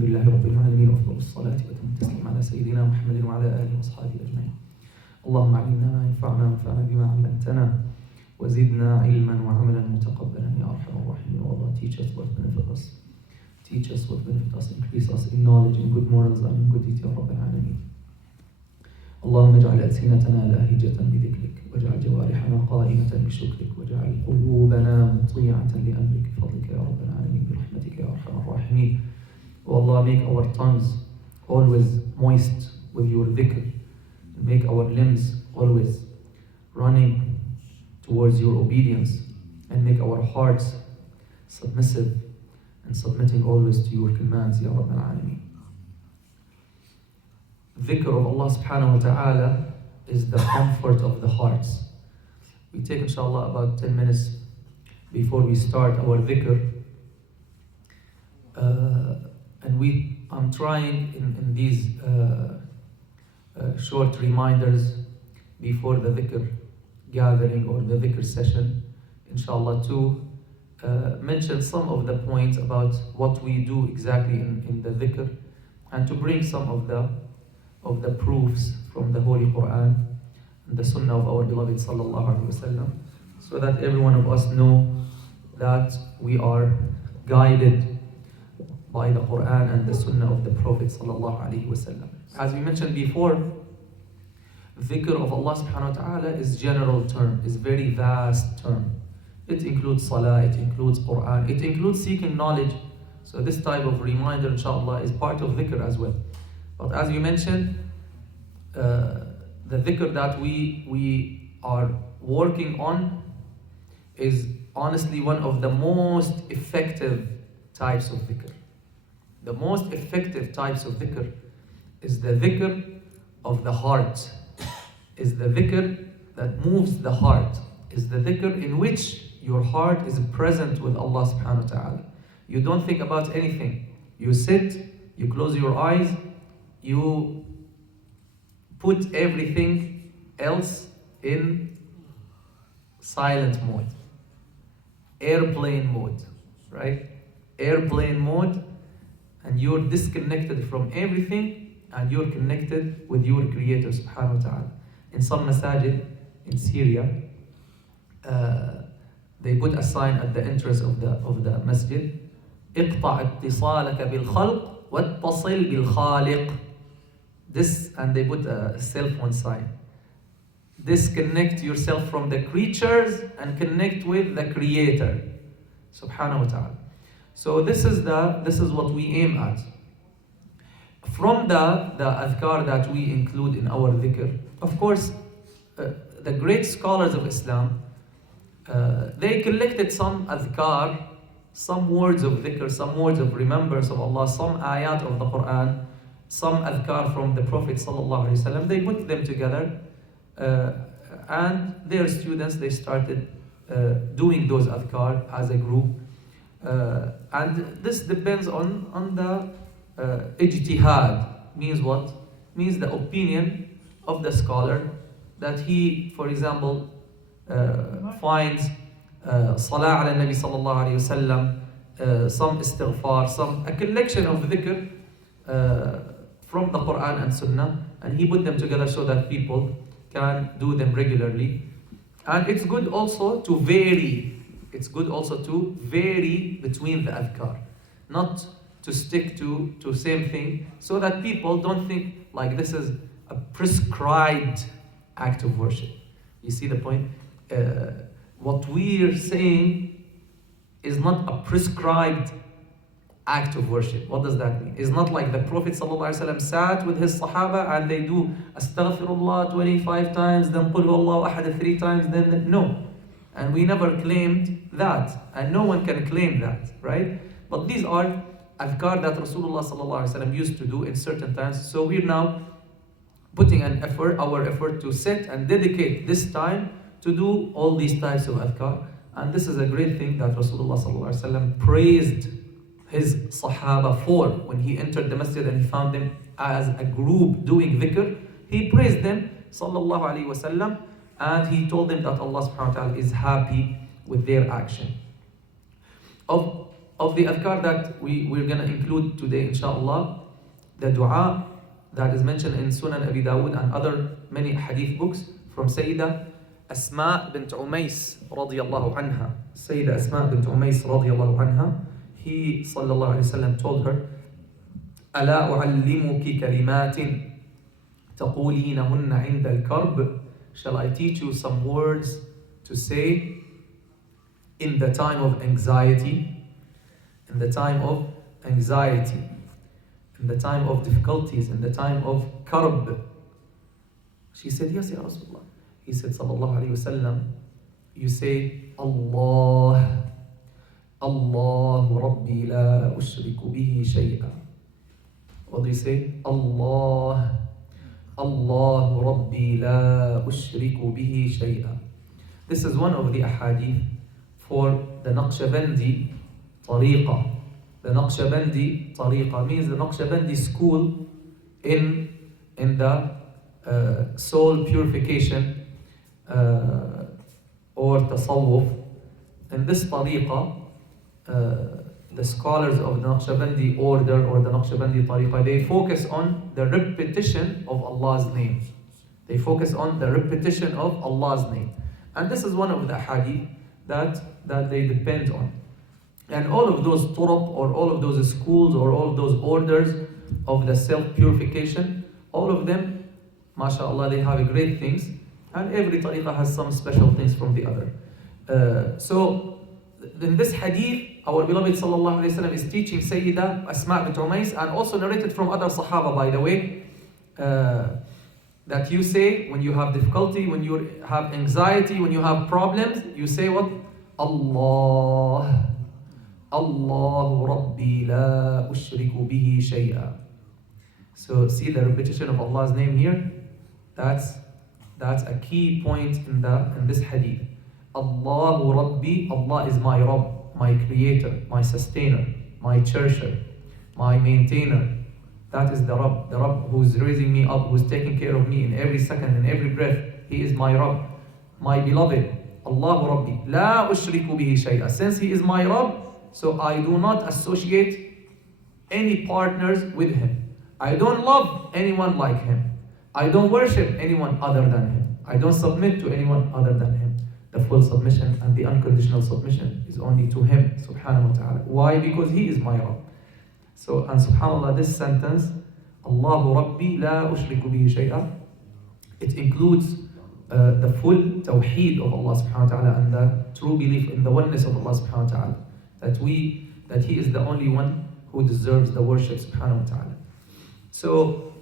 الحمد لله رب العالمين وأفضل الصلاة وأتم التسليم على سيدنا محمد وعلى آله وأصحابه أجمعين. اللهم علمنا ما ينفعنا وانفعنا بما علمتنا وزدنا علما وعملا متقبلا يا أرحم الراحمين. Allah, teach us what benefit us. Teach us what benefit us. Increase us in knowledge, in good morals, and in good deeds, Ya Rabb al-Alameen. اللهم اجعل ألسنتنا لاهجة بذكرك واجعل جوارحنا قائمة بشكرك واجعل قلوبنا مطيعة لأمرك بفضلك يا رب العالمين برحمتك يا أرحم الراحمين. O Allah, make our tongues always moist with your dhikr. Make our limbs always running towards your obedience, and make our hearts submissive and submitting always to your commands, Ya Rabb al-Alameen. Dhikr of Allah subhanahu wa ta'ala is the comfort of the hearts. We take inshallah about 10 minutes before we start our dhikr. I'm trying in these short reminders before the dhikr gathering or the dhikr session, inshallah, to mention some of the points about what we do exactly in the dhikr, and to bring some of the proofs from the Holy Quran and the Sunnah of our beloved sallallahu alaihi wasallam, so that every one of us know that we are guided by the Quran and the Sunnah of the Prophet sallallahu alaihi wasallam. As we mentioned before, dhikr of Allah subhanahu wa ta'ala is general term, is very vast term. It includes salah, it includes Quran, it includes seeking knowledge. So this type of reminder, inshallah, is part of dhikr as well. But as we mentioned, the dhikr that we are working on is honestly one of the most effective types of dhikr. The most effective types of dhikr is the dhikr of the heart, is the dhikr that moves the heart, is the dhikr in which your heart is present with Allah subhanahu wa ta'ala. You don't think about anything. You sit, you close your eyes, you put everything else in silent mode, airplane mode, right? Airplane mode, and you're disconnected from everything, and you're connected with your Creator subhanahu wa ta'ala. In some masajid in Syria, they put a sign at the entrance of the masjid, اقطع اتصالك بالخلق واتصل بالخالق. This, and they put a cell phone sign. Disconnect yourself from the creatures and connect with the Creator subhanahu wa ta'ala. So this is what we aim at. From the adhkar that we include in our dhikr, of course, the great scholars of Islam, they collected some adhkar, some words of dhikr, some words of remembrance of Allah, some ayat of the Quran, some adhkar from the Prophet sallallahu alaihi wasallam. They put them together, and their students, they started doing those adhkar as a group. And this depends on the ijtihad. Means what? Means the opinion of the scholar, that he, for example, finds salah ala nabi sallallahu alayhi wasallam, some istighfar, a collection of dhikr from the Quran and Sunnah, and he put them together so that people can do them regularly. And it's good also to vary. It's good also to vary between the adhkar, not to stick to same thing, so that people don't think like this is a prescribed act of worship. You see the point? What we're saying is not a prescribed act of worship. What does that mean? It's not like the Prophet ﷺ sat with his Sahaba and they do Astaghfirullah 25 times, then Qul Huwallahu Ahad 3 times, then no. And we never claimed that, and no one can claim that, right? But these are adhkar that Rasulullah ﷺ used to do in certain times. So we're now putting our effort to sit and dedicate this time to do all these types of adhkar. And this is a great thing that Rasulullah ﷺ praised his Sahaba for. When he entered the masjid and he found them as a group doing dhikr, he praised them sallallahu alaihi wasallam, and he told them that Allah subhanahu wa ta'ala is happy with their action. Of of the adhkar that we're going to include today, inshallah, the dua that is mentioned in Sunan Abi Dawud and other many hadith books from Sayyidah Asma bint Umays radiyallahu anha. Sayyidah Asma bint Umays radiyallahu anha, he sallallahu alayhi wa sallam told her, ألا أعلمك كلمات تقولينهن عند الكرب. Shall I teach you some words to say in the time of anxiety? In the time of anxiety, in the time of difficulties, in the time of karb. She said, yes, Ya Rasulullah. He said, sallallahu alayhi wasallam, you say, Allah, Allahu Rabbi la ushriku bihi shay'a. What do you say? Allah, Allahu Rabbi la ushriku bihi shay'a. This is one of the ahadith for the Naqshbandi Tariqa. The Naqshbandi Tariqa means the Naqshbandi school in the soul purification or tasawwuf. In this Tariqa, the scholars of the Naqshbandi order or the Naqshbandi Tariqa, they focus on the repetition of Allah's name. They focus on the repetition of Allah's name. And this is one of the hadith that they depend on. And all of those turuq or all of those schools or all of those orders of the self-purification, all of them, mashallah, they have great things. And every tariqah has some special things from the other. So in this hadith, our beloved sallallahu alayhi wa sallam is teaching Sayyidah Asma bint Umays, and also narrated from other Sahaba, by the way, that you say when you have difficulty, when you have anxiety, when you have problems, you say what? Allah, Allahu Rabbi la ushriku bihi shay'a. So see the repetition of Allah's name here. That's a key point in this hadith. Allahu Rabbi, Allah is my Rabb, my creator, my sustainer, my cherisher, my maintainer. That is the Rabb who's raising me up, who's taking care of me in every second, in every breath. He is my Rabb, my beloved. Allahu Rabbi, la ushriku bihi shay'a. Since He is my Rabb, so I do not associate any partners with Him. I don't love anyone like Him. I don't worship anyone other than Him. I don't submit to anyone other than Him. The full submission and the unconditional submission is only to Him, subhanahu wa ta'ala. Why? Because He is my Rabb. So, and subhanAllah, this sentence, Allahu Rabbi la ushriku bihi shay'a, it includes the full tawheed of Allah subhanahu wa ta'ala and the true belief in the oneness of Allah subhanahu wa ta'ala. That He is the only one who deserves the worship subhanahu wa ta'ala. So,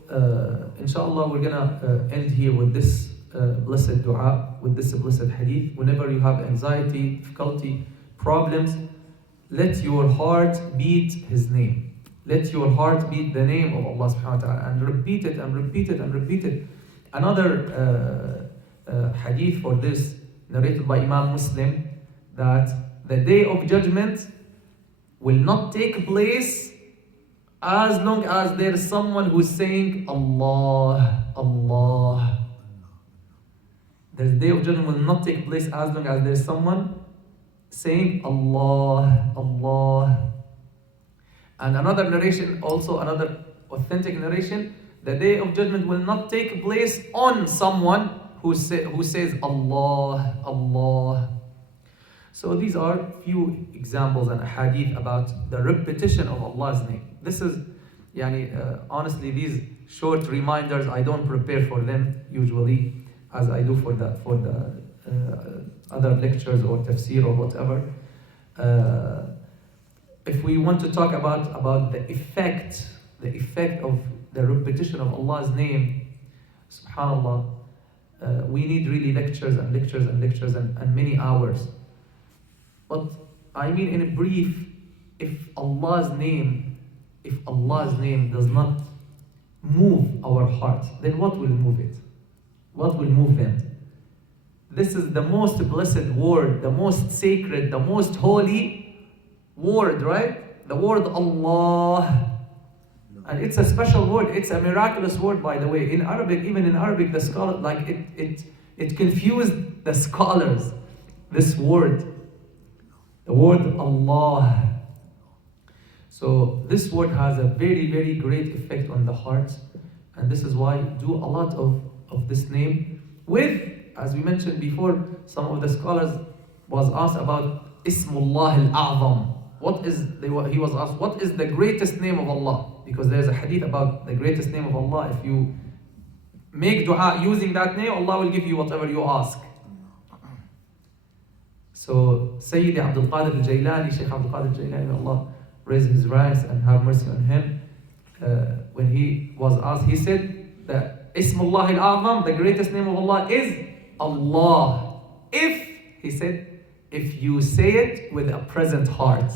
inshallah, we're gonna end here with this blessed dua, with this blessed hadith. Whenever you have anxiety, difficulty, problems, let your heart beat His name. Let your heart beat the name of Allah subhanahu wa ta'ala and repeat it and repeat it and repeat it. Another hadith for this, narrated by Imam Muslim, that the day of judgment will not take place as long as there is someone who is saying Allah, Allah. The day of judgment will not take place as long as there is someone saying Allah, Allah. And another narration, also another authentic narration, the day of judgment will not take place on someone who says Allah, Allah. So these are few examples and hadith about the repetition of Allah's name. This is, honestly, these short reminders, I don't prepare for them usually, as I do for the other lectures or tafsir or whatever. If we want to talk about the effect of the repetition of Allah's name, subhanAllah, we need really lectures and lectures and lectures and many hours. But I mean, in a brief, if Allah's name does not move our heart, then what will move it? What will move them? This is the most blessed word, the most sacred, the most holy word, right? The word Allah. And it's a special word, it's a miraculous word, by the way. In Arabic, even in Arabic, the scholar, it confused the scholars. This word, the word Allah. So this word has a very, very great effect on the heart, and this is why do a lot of this name with, as we mentioned before, some of the scholars was asked about Ismullah al-A'zam. He was asked, what is the greatest name of Allah? Because there's a hadith about the greatest name of Allah. If you make dua using that name, Allah will give you whatever you ask. So Sayyidi Abdul Khadra al-Jailani, Shaykh Abdul Khadra al-Jailani, Allah raise his ranks and have mercy on him. When he was asked, he said that Ismullah al-A'zam, the greatest name of Allah is Allah. He said, if you say it with a present heart.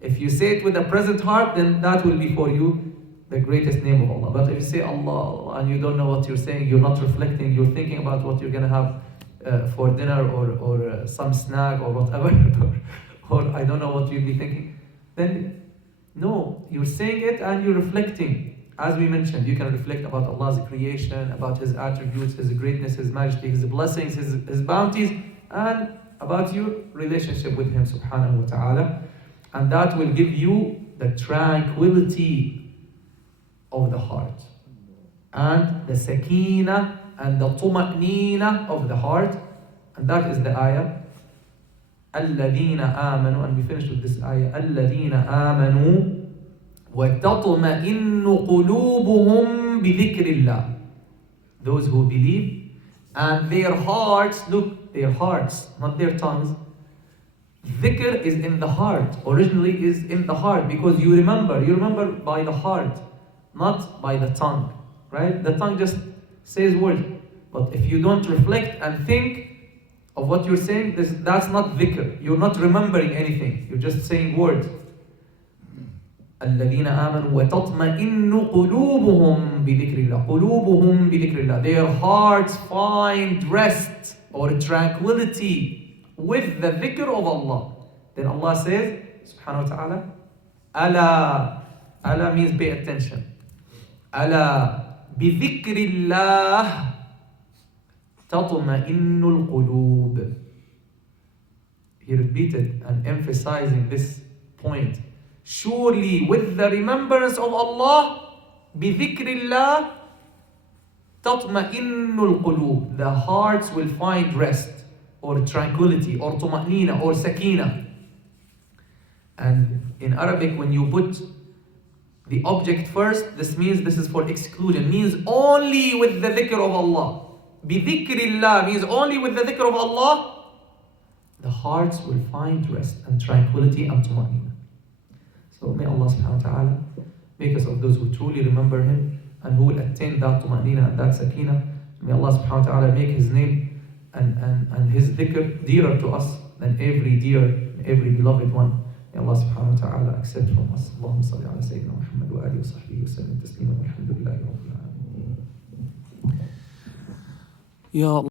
If you say it with a present heart, then that will be for you the greatest name of Allah. But if you say Allah and you don't know what you're saying, you're not reflecting, you're thinking about what you're going to have for dinner or some snack or whatever, or I don't know what you'll be thinking, then no, you're saying it and you're reflecting. As we mentioned, you can reflect about Allah's creation, about His attributes, His greatness, His majesty, His blessings, His bounties, and about your relationship with Him subhanahu wa ta'ala. And that will give you the tranquility of the heart, and the sakina and the tuma'nina of the heart. And that is the ayah الَّذِينَ آمَنُوا, and we finished with this ayah الَّذِينَ آمَنُوا وَتَطْمَئِنُّ قُلُوبُهُمْ بِذِكْرِ اللَّهِ. Those who believe and their hearts, look, their hearts, not their tongues. Dhikr is in the heart, originally is in the heart, because you remember by the heart, not by the tongue, right? The tongue just says words, but if you don't reflect and think of what you're saying, that's not dhikr. You're not remembering anything, you're just saying words. الَّذِينَ آمَنُوا وَتَطْمَئِنُّ قُلُوبُهُمْ بِذِكْرِ اللَّهِ. قُلُوبُهُمْ بِذِكْرِ اللَّهِ. Their hearts find rest or tranquility with the dhikr of Allah. Then Allah says, subhanahu wa ta'ala, ala. Ala means pay attention. Ala bidhikrillah tatma'innul qulub. He repeated and emphasizing this point. Surely with the remembrance of Allah, bidhikrillah tatma'innul qulub. The hearts will find rest or tranquility or tuma'nina or sakina. And in Arabic, when you put the object first, this means this is for exclusion, means only with the dhikr of Allah. Bidhikrillah means only with the dhikr of Allah, the hearts will find rest and tranquility and tuma'nina. So may Allah subhanahu wa ta'ala make us of those who truly remember Him and who will attain that tuma'nina and that sakina. May Allah subhanahu wa ta'ala make His name and His dhikr dearer to us than every dear, every beloved one. May Allah subhanahu wa ta'ala accept from us. Allahumma salli ala Sayyidina Muhammad wa alihi wa sahbihi wa sallam taslima walhamdulillahi rabbil alamin. Ya